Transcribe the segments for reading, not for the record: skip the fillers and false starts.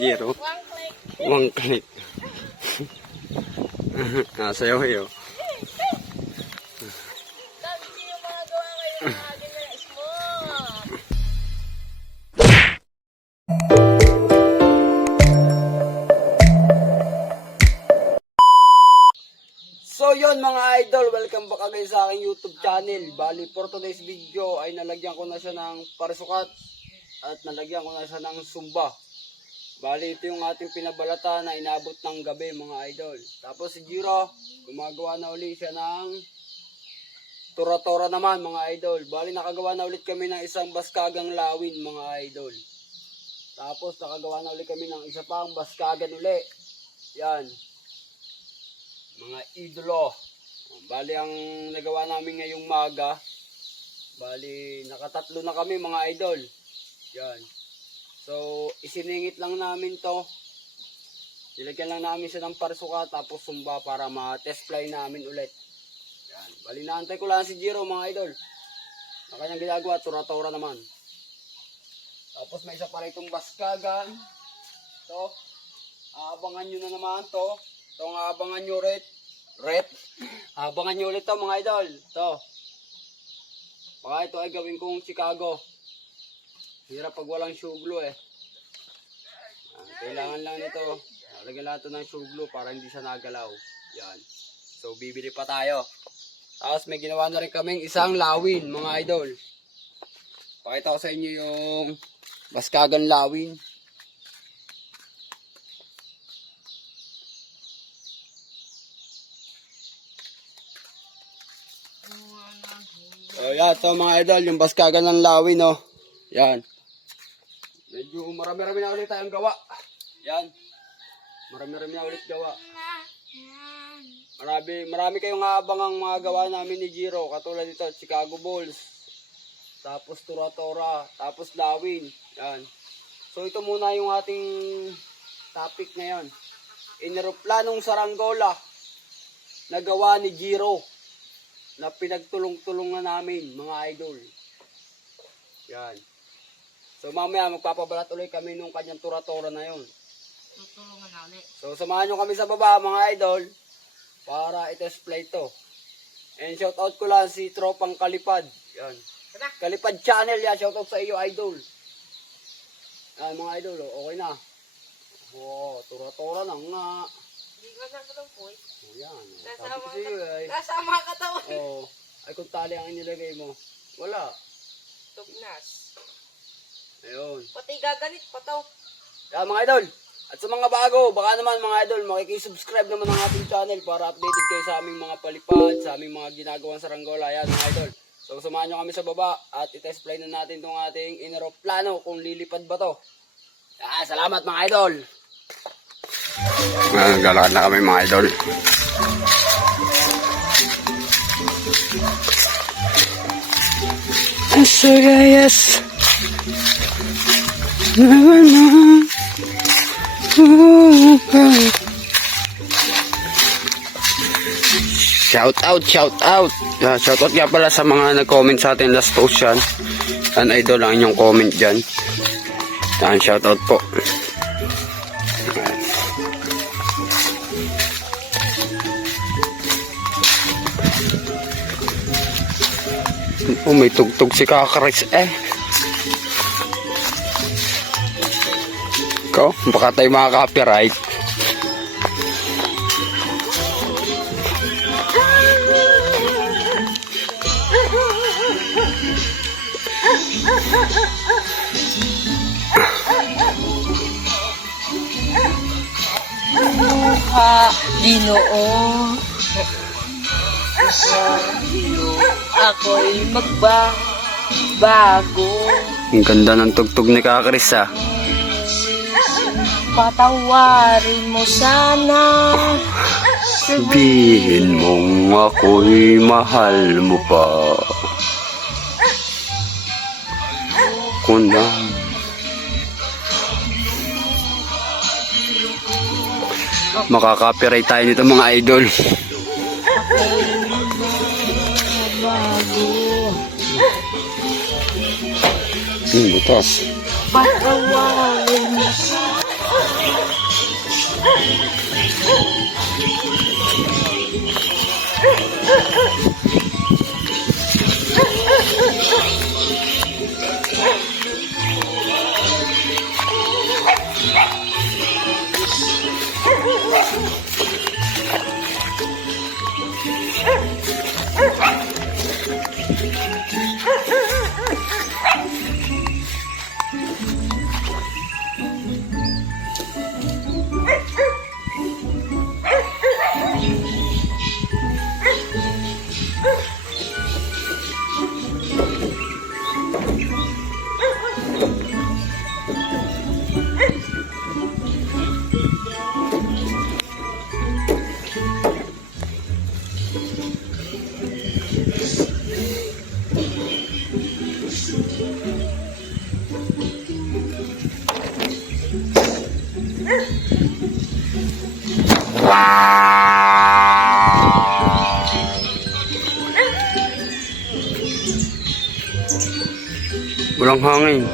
Jiro. One click. Sayaw yun. So yun mga idol, welcome back again sa aking YouTube channel. Bali for today's video ay nalagyan ko na siya ng parisukat at nalagyan ko na siya ng sumba. Bali ito yung ating pinabalata na inabot ng gabi mga idol. Tapos si Jiro, gumagawa na ulit siya ng tura-tura naman mga idol. Bali nakagawa na ulit kami ng isang baskagang lawin mga idol. Tapos nakagawa na ulit kami ng isa pang baskagan ulit. Yan. Mga idolo. Bali ang nagawa namin ngayong maga. Bali nakatatlo na kami mga idol. Yan. So isiningit lang namin to. Nilagyan lang namin siya ng parsuka tapos sumba para ma-test fly namin ulit. Yan. Bali naantay ko lang si Jiro mga idol. Ang kanyang ginagawa, tura-tura naman. Tapos may isa pa rin itong baskagan. To. Aabangan nyo na naman to. Itong abangan nyo abangan nyo ulit to mga idol. To. Baka ito ay gawin kong Chicago. Hirap pag walang shoe glue eh. Kailangan lang nito. Lagyan lahat ng shoe glue para hindi siya nagalaw. Yan. So bibili pa tayo. Tapos may ginawa na rin kaming isang lawin mga idol. Pakita ko sa inyo yung baskagan lawin. So yan, ito mga idol, yung baskagan ng lawin, no. Yan. Medyo marami-rami na ulit tayong gawa. Yan. Marami-rami na ulit gawa. Marami kayong aabangang mga gawa namin ni Jiro. Katulad dito, Chicago Bulls. Tapos tura-tura. Tapos lawin. Yan. So ito muna yung ating topic ngayon. Ineroplanong saranggola na gawa ni Jiro. Na pinagtulong-tulong na namin, mga idol. Yan. So mamaya magpapabalat ulit kami nung kanyang tura-tura na yun. Tutulungan na ulit. So samahan nyo kami sa baba, mga idol, para i-test play to. And shout out ko lang si Tropang Kalipad. Yan. Kalipad channel yan. Shout out sa iyo, idol. Yan, mga idol. Okay na. Wow, tura-tura na nga. Hindi ko na ito po eh. Oh, yan. Sabi ko sa iyo ay. Kasama ka katawan. Oh, ay kung tali ang inilagay mo. Wala. Tugnas. Ayun. Pati gaganit pataw. Yan mga idol. At sa mga bago, baka naman mga idol, makikisubscribe naman ang ating channel para updated kayo sa aming mga palipad, sa aming mga ginagawang saranggola. Yan mga idol. So samahan nyo kami sa baba at i-test play na natin itong ating ineroplano kung lilipad ba to. Salamat mga idol. Galakad na kami mga idol. So yes. Shout out. Shout out nga pala sa mga nag-comment sa atin last post yan. An idol ang inyong comment dyan. Shout out po. Oh, may tugtog si Kakaris eh. Ikaw, baka tayo mga copyright. Ginoo. Ako'y magbago. Ang ganda ng tugtog ni Kakaris ah. Patawarin mo sana. Sabihin mong ako'y mahal mo pa. Kung makaka-copyright tayo nito mga idol. Butas. Patawarin mo sana. Walang hangin.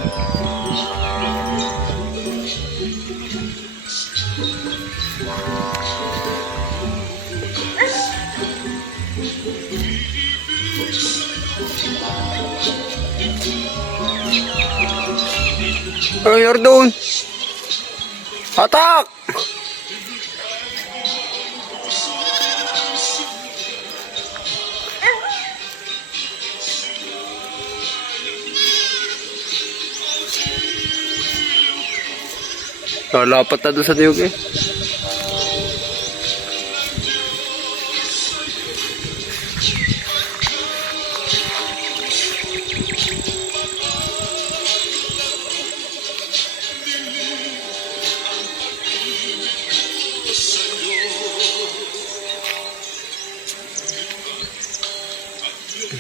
Ay, Yardon! Atak! Lapat na doon sa niyog eh.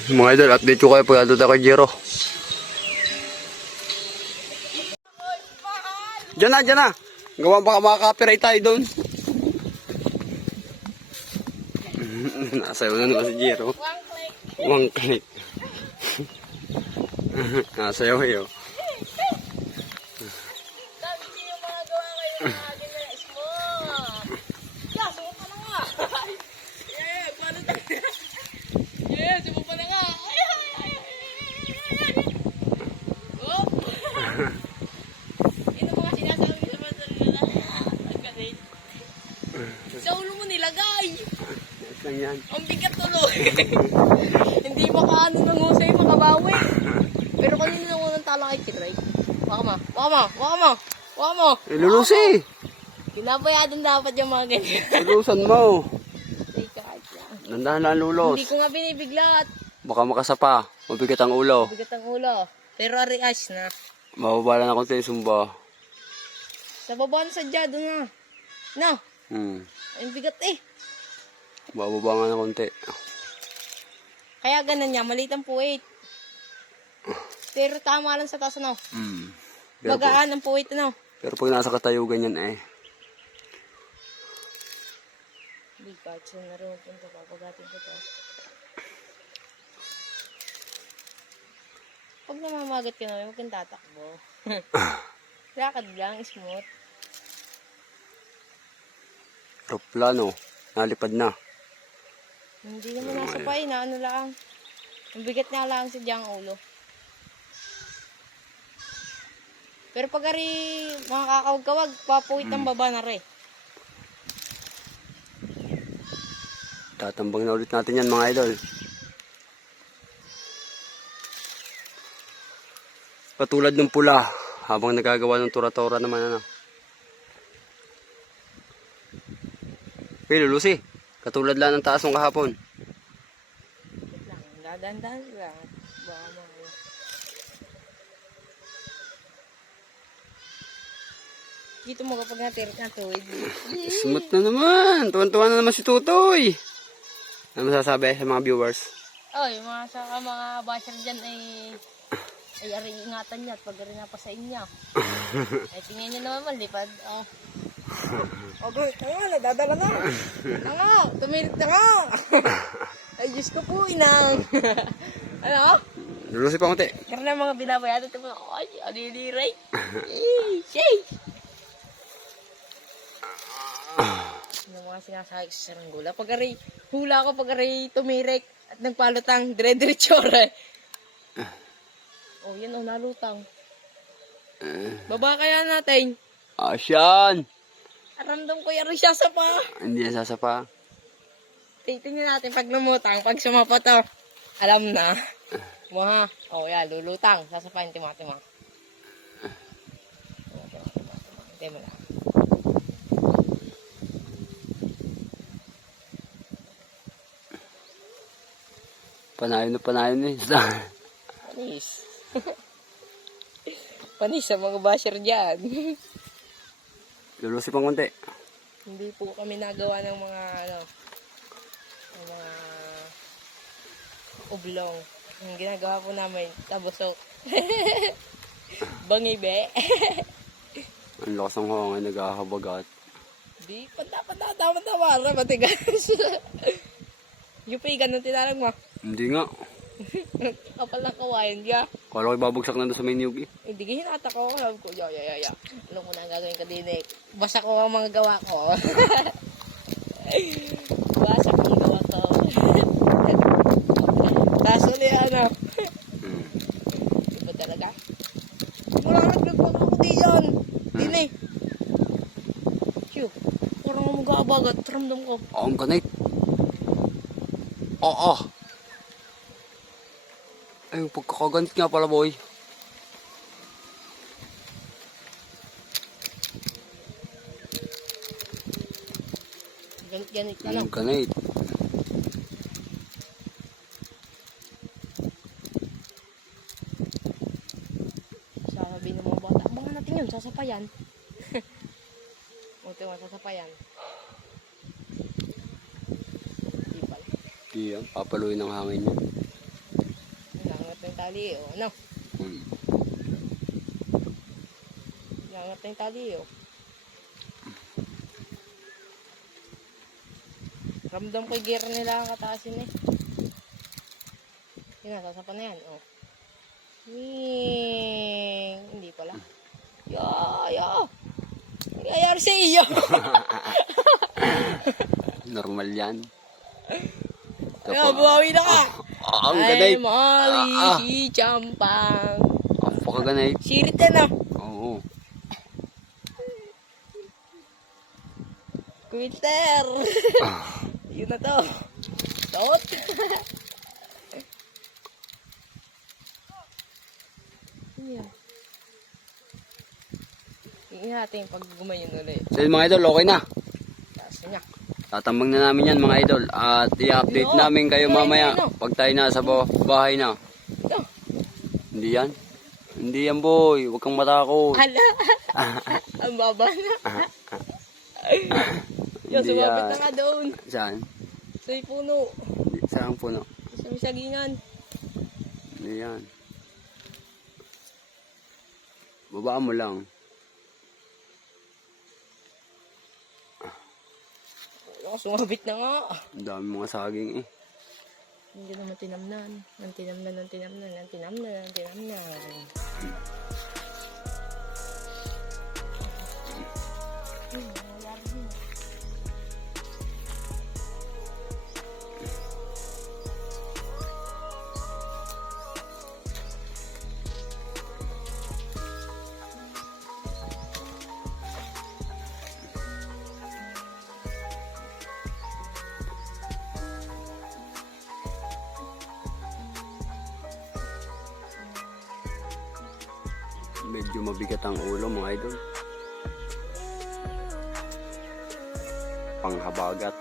Mga idol, update ko kayo pag andun na kay Jero. Diyan na, diyan na. Gawa baka makaka-copyright tayo doon. Nasayaw na naman si Jero. One click. Nasayaw yun. Sabi yung mga gawa kayo ng mga ginaes mo. Yeah, sumo pa na nga. Yeah, paano tayo? Yeah, sumo pa na nga. Oh! Ito mga sinasabi sa mga sarili na. Ang galit. Sa ulo mo nilagay. Yes lang yan. Ang bigat tuloy. Hindi makaano ng husay, makabawi. Pero kanina nang unang tala kay Kitray. Waka mo, waka mo, waka mo, waka mo. Ilulusi. Kinabayadin dapat yung mga ganyan. Lulusan mo. Take card lang. Nandahan lang lulos. Hindi ko nga binibiglat. Baka makasapa. Mabigat ang ulo. Bigat ang ulo. Pero ari-ash na. Mababa na ako sa sumba. Sa baba na sadya, doon na. No, ang bigat eh. Bababa nga na konti. Kaya ganun niya, maliit ang puwit. Pero tama lang sa taas, ano. Pero, Bagaan ang puwit, ano. pero pag nasa katayugan yan eh. Hindi ka, so na rin punta pa. Pagatin ko to. Pag namamagat ka naman, huwag kang tatakbo. Lakad lang, smooth. Aeroplano. Nalipad na. Hindi naman nasa pay na ano lang. Ang bigat nga lang sa diyang ulo. Pero pag ari mga kakawag-kawag, papuwit ang baba na rin. Tatambang na ulit natin yan mga idol. Patulad ng pula. Habang nagagawa ng tura-tura naman ano. Okay, lulusi. Katulad lang ng taas ng kahapon. Wait lang, dadan-dadan lang. Baka mga... Dito mo kapag natirit na tuwid. Smooth na naman. Tuwan-tuwan na naman si Tutoy. Ano masasabi sa mga viewers? Oy, mga basher dyan ay ari ingatan niya at pag ari napasa inyo. Ay tingnan niyo naman malipad. Okay, tanga, nadadala na. Tanga, tumilit na nga. Ay, Diyos ko po, inang. Ano? Lulusi pa konti. Karena mga binabayado, ito mga, ay, aliliray. Shay! Yung mga sinasabi ko sa saranggola. Hula ko pag aray tumirek at nagpalutang, dire-diretso rin. Oh, yan oh, nalutang. Baba kaya natin. Asyan! Aramdam ko yung siya sa pa. Hindi na sasapa. Tingnan natin pag lumutang, pag sumapa to. Alam na. Mga, oh yan, lulutang. Sasapain, tima-tima. Hintay mo na. Panayon eh. Panis. Panis sa mga basher dyan. Lulusi pang konti. Hindi po kami nagawa ng mga, ng mga oblong. Ang ginagawa po namin, tabusok. Bangibe. Ang lakas ng hangin, nagkakabagat. Di, tama. Matigas. Yung pa ganun tinalang mo. Hindi nga. Kapal ng kawayan diya. Kala ko ibabagsak na doon sa may niyog eh. Hindi hinata ko. Sabi ko, ya. Alam ko na ang gagawin ko din eh. Basa ko ang mga gawa ko. Basa ko ang gawa ko. Tapos ulit Di ba talaga? Wala nagpagpag ako di yan. Dini. Chiyo. Parang mag-aabagat. Ramdam ko. Ang kanay. Oo. Ay, yung pagkakaganit nga pala, boy. Ganit ka Ang kanay. Sabi ng mga bata, abangan natin yun, sasapayan. Buti mo, sasapayan. Di pala. Di yan, papaluin ng hangin niya. Nangangat ng tali, o ano? Nangangat ng tali, o. Ramdam ko yung gear nila ang kataasin eh. Yun na, sasapan na yan, o. Hindi pala. Yo! Nangyayari sa iyo! Normal yan. Kaya, buhawi na ka! Ang ganay. Ay, mali, si Champang. Ang pakaganay. Sirit yan, ah. Oo. Quitter! Yun na to. Tot! Yeah. Tingnan natin pag gumayon ulit. So yun, mga idol, okay na. Taas niya. Tatambang na namin yan, mga idol. At i-update namin kayo mamaya pag tayo nasa bahay na. Ito. Hindi yan. Hindi yan, boy. Huwag kang matakot. Ala! Ang baba na. Yo, Hindi sumabit yan. na nga doon. Saan? Sa puno. Saan puno? Sa misagingan. Hindi yan. Babaan mo lang. Yo, sumabit na nga. Ang dami mga saging eh. Hindi naman tinamnan. Ang tinamnan. Medyo mabigat ang ulo, mga idol. Panghabagat.